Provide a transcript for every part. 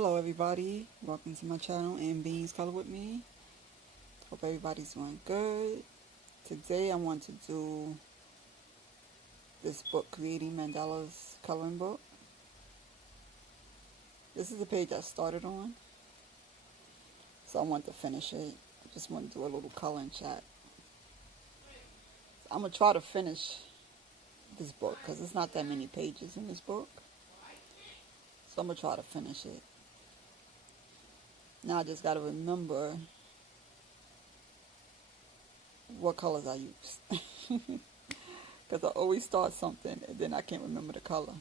Hello everybody, welcome to my channel Mbeanz color with me. Hope everybody's doing good. Today I want to do this book, Creating Mandala's coloring book. This is the page I started on, so I want to finish it. I just want to do a little coloring chat. I'm going to try to finish this book because it's not that many pages in this book. So I'm going to try to finish it. Now I just got to remember what colors I use. Because I always start something and then I can't remember the color.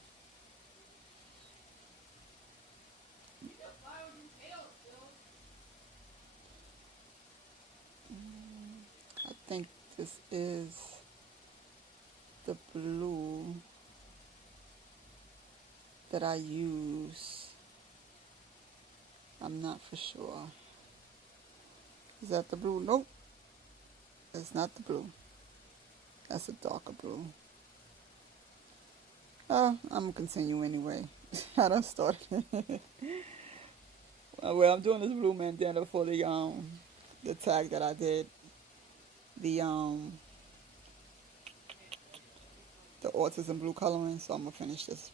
I think this is the blue that I use. I'm not for sure. Is that the blue? Nope. It's not the blue. That's a darker blue. I'm going to continue anyway. I done started. Well, I'm doing this blue Mandala for the tag that I did. The autism blue coloring. So I'm going to finish this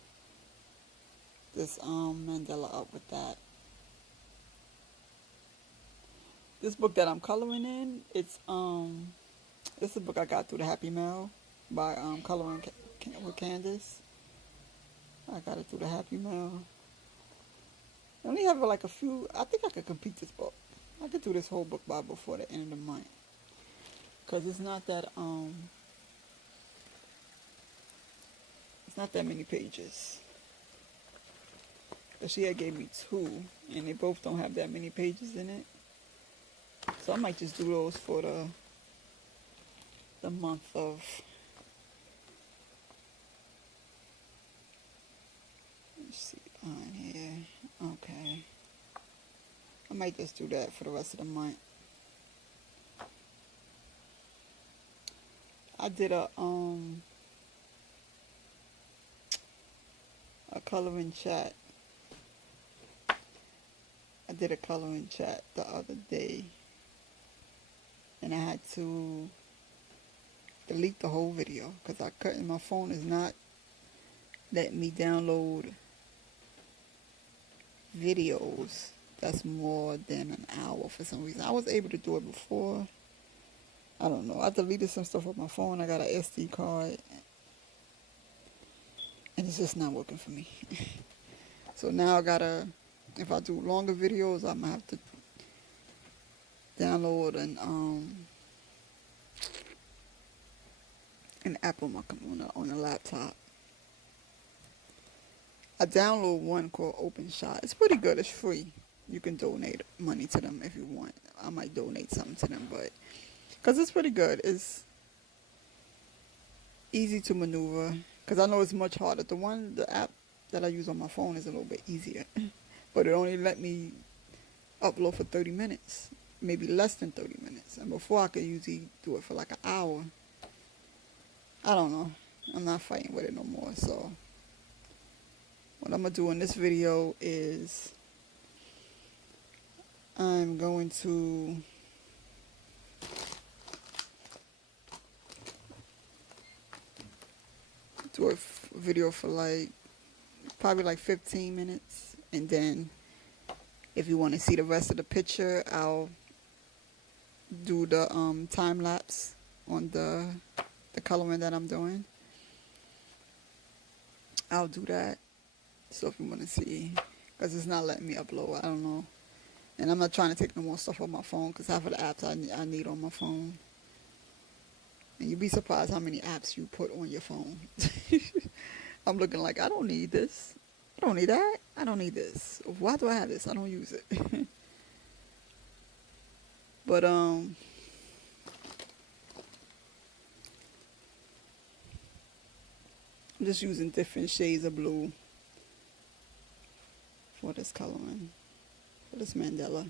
Mandala up with that. This book that I'm coloring in, it's a book I got through the Happy Mail by Coloring with Candace. I got it through the Happy Mail. I only have like a few. I think I could complete this book. I could do this whole book by before the end of the month, because it's not that many pages. But she had gave me 2, and they both don't have that many pages in it. So I might just do those for the month of let's see on here. Okay. I might just do that for the rest of the month. I did a coloring chat. I did a coloring chat the other day, and I had to delete the whole video because I couldn't. My phone is not letting me download videos that's more than an hour for some reason. I was able to do it before. I don't know. I deleted some stuff on my phone. I got an SD card, and it's just not working for me. So now I gotta, if I do longer videos, I'm gonna have to download an app on the laptop. I download one called OpenShot. It's pretty good. It's free. You can donate money to them if you want. I might donate something to them, but because it's pretty good. It's easy to maneuver. Because I know it's much harder. The app that I use on my phone is a little bit easier, but it only let me upload for 30 minutes, maybe less than 30 minutes. And before I could usually do it for like an hour. I don't know. I'm not fighting with it no more. So what I'm going to do in this video is I'm going to do a video for probably like 15 minutes. And then if you want to see the rest of the picture, I'll do the time lapse on the coloring that I'm doing. I'll do that. So if you want to see, because it's not letting me upload, I don't know. And I'm not trying to take no more stuff on my phone because half of the apps I need on my phone. And you'd be surprised how many apps you put on your phone. I'm looking like, I don't need this. I don't need that. I don't need this. Why do I have this? I don't use it. But I'm just using different shades of blue for this coloring, for this Mandala.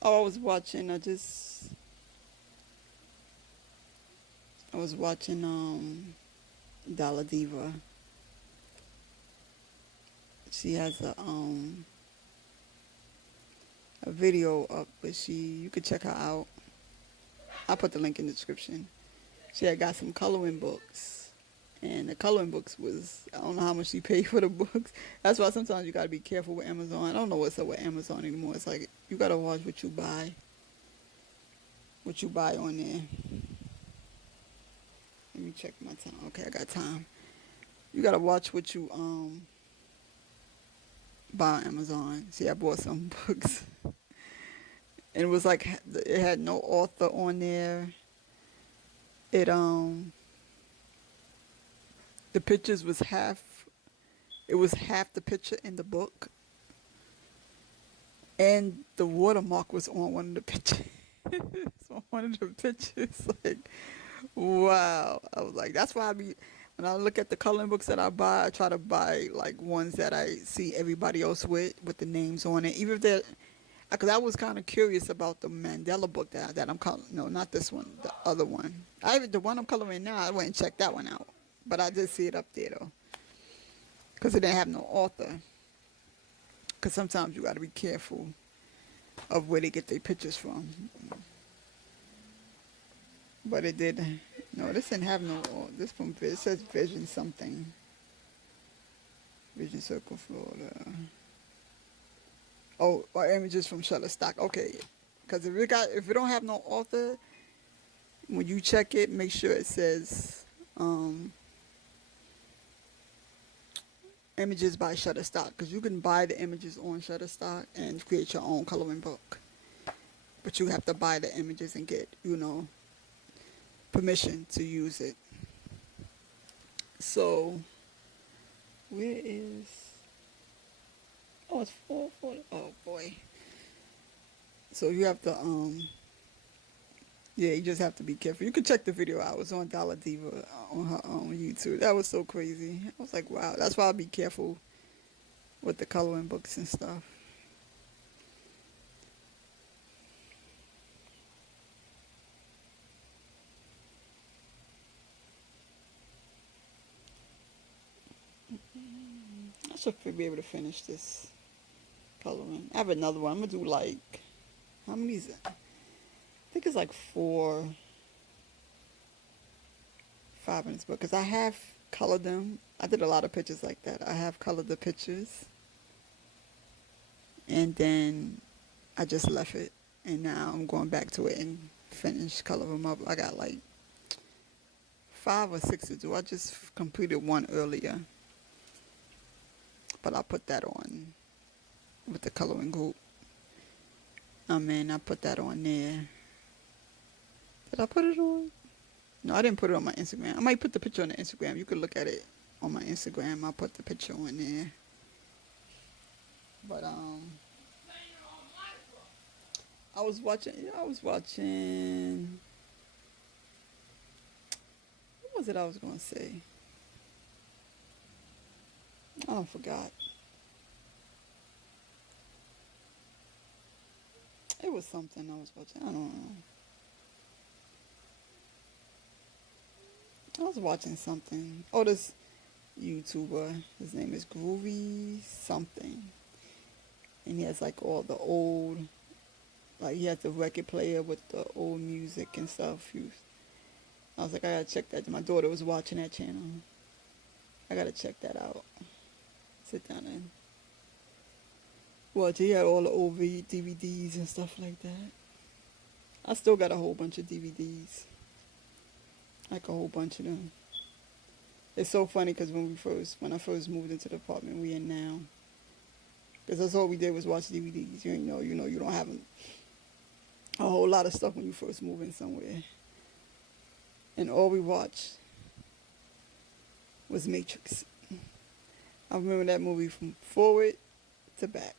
Oh, I was watching Dollar Diva. She has a video up, but you could check her out. I'll put the link in the description. She had got some coloring books, and the coloring books was, I don't know how much she paid for the books. That's why sometimes you gotta be careful with Amazon. I don't know what's up with Amazon anymore. It's like you gotta watch what you buy on there. Let me check my time. Okay, I got time. You gotta watch what you buy on Amazon. See, I bought some books, and it was like it had no author on there. It the pictures was half. It was half the picture in the book, and the watermark was on one of the pictures. It's on one of the pictures. Like, wow. I was like, that's why when I look at the coloring books that I buy, I try to buy like ones that I see everybody else with the names on it. Even if they're, because I was kind of curious about the Mandala book that I'm coloring. No, not this one, the other one. The one I'm coloring now, I went and checked that one out. But I did see it up there though, because it didn't have no author. Because sometimes you got to be careful of where they get their pictures from. But it did. No, this didn't have no. This one, it says Vision something. Vision Circle, Florida. Oh, or images from Shutterstock. Okay, because if it don't have no author, when you check it, make sure it says images by Shutterstock, because you can buy the images on Shutterstock and create your own coloring book. But you have to buy the images and get, permission to use it. So, where is... Oh, it's 4:40. Oh, boy. So you have to, yeah, you just have to be careful. You can check the video out. It was on Dollar Diva on her own YouTube. That was so crazy. I was like, wow. That's why I'll be careful with the coloring books and stuff. I should be able to finish this coloring. I have another one. I'm going to do like, how many is it? I think it's like 5 minutes, because I have colored them. I did a lot of pictures like that. I have colored the pictures, and then I just left it, and now I'm going back to it and finish coloring them up. I got like 5 or 6 to do. I just completed one earlier, but I'll put that on with the coloring group. I put that on there. Did I put it on? No, I didn't put it on my Instagram. I might put the picture on the Instagram. You could look at it on my Instagram. I'll put the picture on there. But I was watching. What was it I was gonna say? I forgot. It was something I was watching. I don't know. I was watching something. Oh, this YouTuber. His name is Groovy something. And he has like all the old, like he has the record player with the old music and stuff. I was like, I gotta check that. My daughter was watching that channel. I gotta check that out. Sit down and watch. He had all the old DVDs and stuff like that. I still got a whole bunch of DVDs. Like a whole bunch of them. It's so funny because when I first moved into the apartment we in now, because that's all we did was watch DVDs. You don't have a whole lot of stuff when you first move in somewhere. And all we watched was Matrix. I remember that movie from forward to back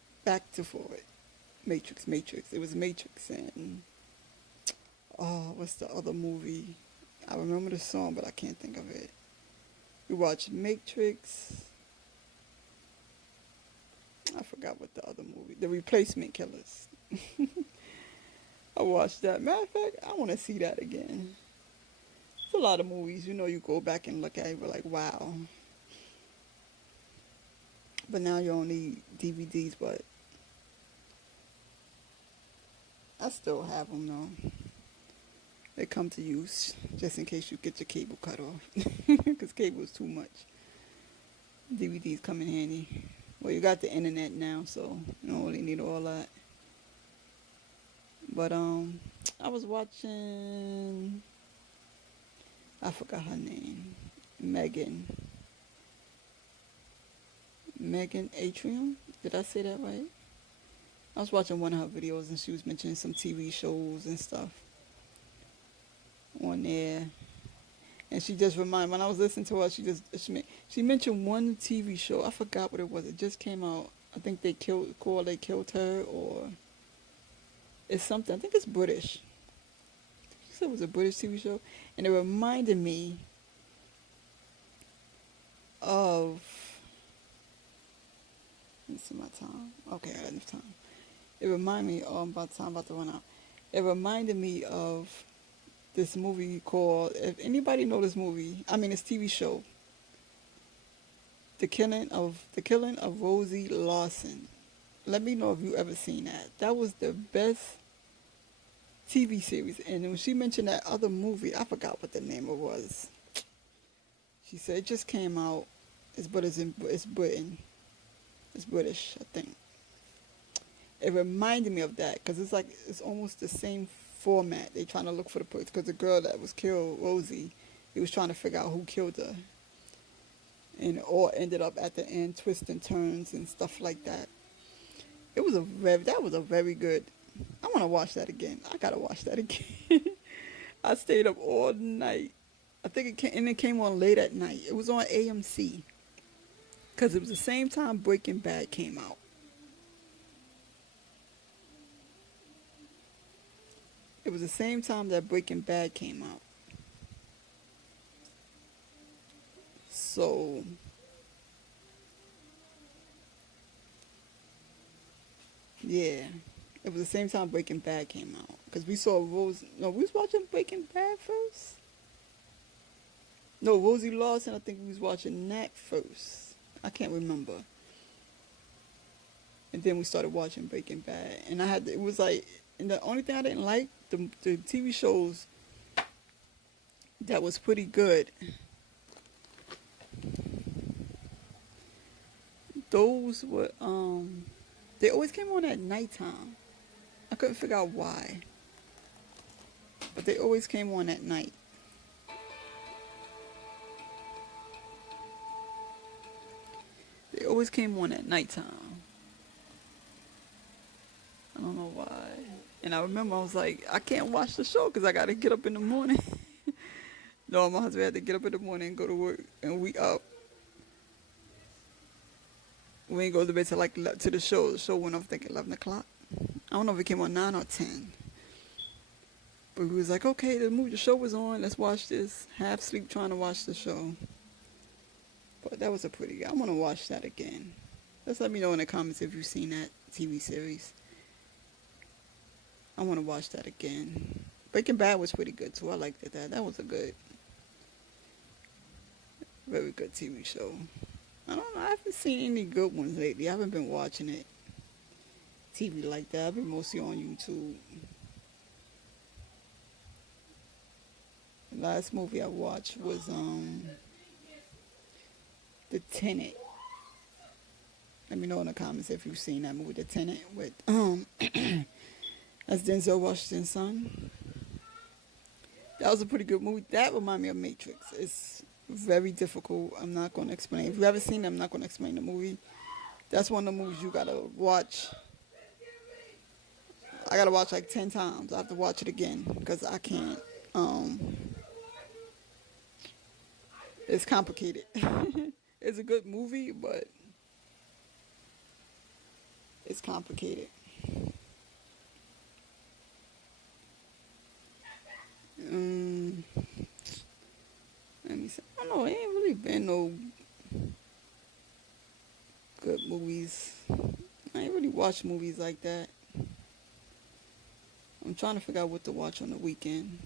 to forward. Matrix. It was Matrix and, what's the other movie? I remember the song, but I can't think of it. We watched Matrix. I forgot what the other movie. The Replacement Killers. I watched that. Matter of fact, I want to see that again. It's a lot of movies, you go back and look at it, we're like, wow. But now you don't need DVDs, but I still have them though. They come to use just in case you get your cable cut off. Because cable is too much. DVDs come in handy. Well, you got the internet now, so you don't really need all that. But I was watching, I forgot her name, Megan Atrium. Did I say that right? I was watching one of her videos and she was mentioning some TV shows and stuff on there. And she just reminded, when I was listening to her, she mentioned one TV show. I forgot what it was. It just came out. I think they killed her, or it's something. I think it's British. She said it was a British TV show, and it reminded me of. Let me see my time. Okay, I got enough time. It reminded me. Oh, I'm about to run out. It reminded me of this movie called. If anybody know this movie, I mean this TV show. The Killing of Rosie Lawson. Let me know if you ever seen that. That was the best TV series. And when she mentioned that other movie, I forgot what the name it was. She said it just came out. It's Britain. It's British, I think. It reminded me of that because it's almost the same format. They trying to look for the person because the girl that was killed, Rosie, he was trying to figure out who killed her. And it all ended up at the end, twists and turns and stuff like that. That was a very good. I want to watch that again. I gotta watch that again. I stayed up all night. I think it came on late at night. It was on AMC because it was the same time Breaking Bad came out. It was the same time that Breaking Bad came out. So yeah, it was the same time Breaking Bad came out because we saw Rose. No, we was watching Breaking Bad first. No, Rosie Lawson. I think we was watching that first. I can't remember. And then we started watching Breaking Bad, and it was like, and the only thing I didn't like the TV shows that was pretty good. Those were they always came on at nighttime. I couldn't figure out why, but they always came on at night. They always came on at nighttime. I don't know why. And I remember I was like, I can't watch the show because I got to get up in the morning. No, my husband had to get up in the morning and go to work, and we up. We ain't go to bed till to the show. The show went off, I think, 11 o'clock. I don't know if it came on 9 or 10. But we was like, okay, the show was on. Let's watch this. Half sleep trying to watch the show. But that was a pretty good. I want to watch that again. Just let me know in the comments if you've seen that TV series. I want to watch that again. Breaking Bad was pretty good too. I liked it. That was a very good TV show. I don't know. I haven't seen any good ones lately. I haven't been watching it TV like that. I've been mostly on YouTube. The last movie I watched was The Tenant. Let me know in the comments if you've seen that movie, The Tenant, with that's Denzel Washington's son. That was a pretty good movie. That reminded me of Matrix. It's very difficult. I'm not going to explain. If you haven't seen it, I'm not going to explain the movie. That's one of the movies you got to watch. I got to watch like 10 times. I have to watch it again because I can't. It's complicated. It's a good movie, but it's complicated. Let me see. I don't know. It ain't really been no good movies. I ain't really watched movies like that. I'm trying to figure out what to watch on the weekend.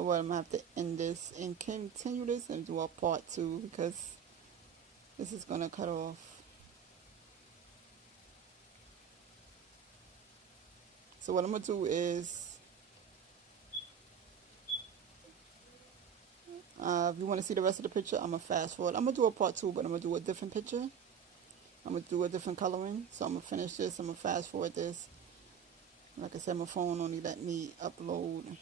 know what, I'm going to have to end this and continue this and do a part 2 because this is going to cut off. So what I'm going to do is, if you want to see the rest of the picture, I'm going to fast forward. I'm going to do a part 2, but I'm going to do a different picture. I'm going to do a different coloring. So I'm going to finish this. I'm going to fast forward this. Like I said, my phone only let me upload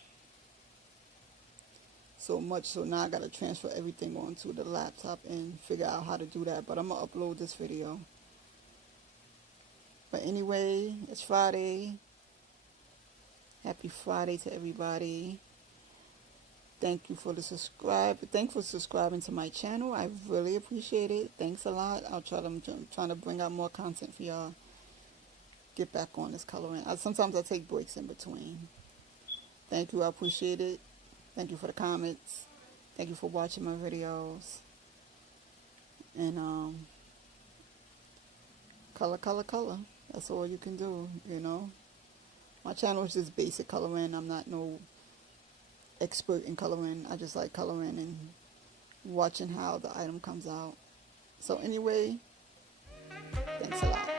so much. So now I got to transfer everything onto the laptop and figure out how to do that. But I'm going to upload this video. But anyway, it's Friday. Happy Friday to everybody. Thank you for the subscribe. Thanks for subscribing to my channel. I really appreciate it. Thanks a lot. I'm trying to bring out more content for y'all. Get back on this coloring. Sometimes I take breaks in between. Thank you. I appreciate it. Thank you for the comments. Thank you for watching my videos. And color. That's all you can do, you know. My channel is just basic coloring. I'm not no expert in coloring. I just like coloring and watching how the item comes out. So anyway, thanks a lot.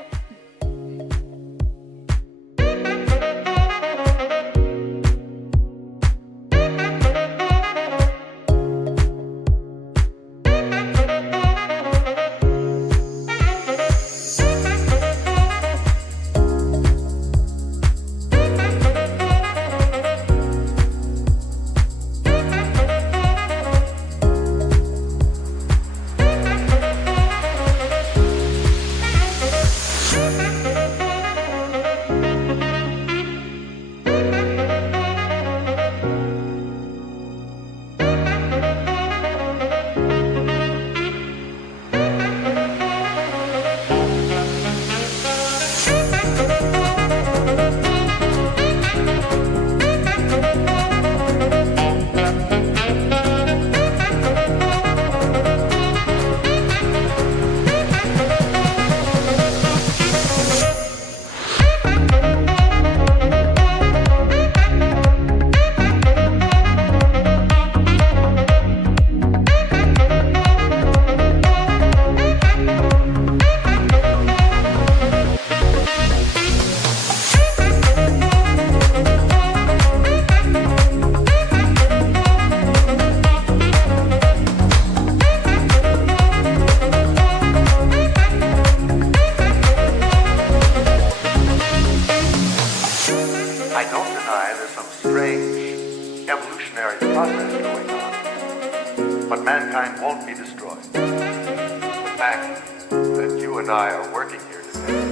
I don't deny there's some strange evolutionary process going on, but mankind won't be destroyed. The fact that you and I are working here today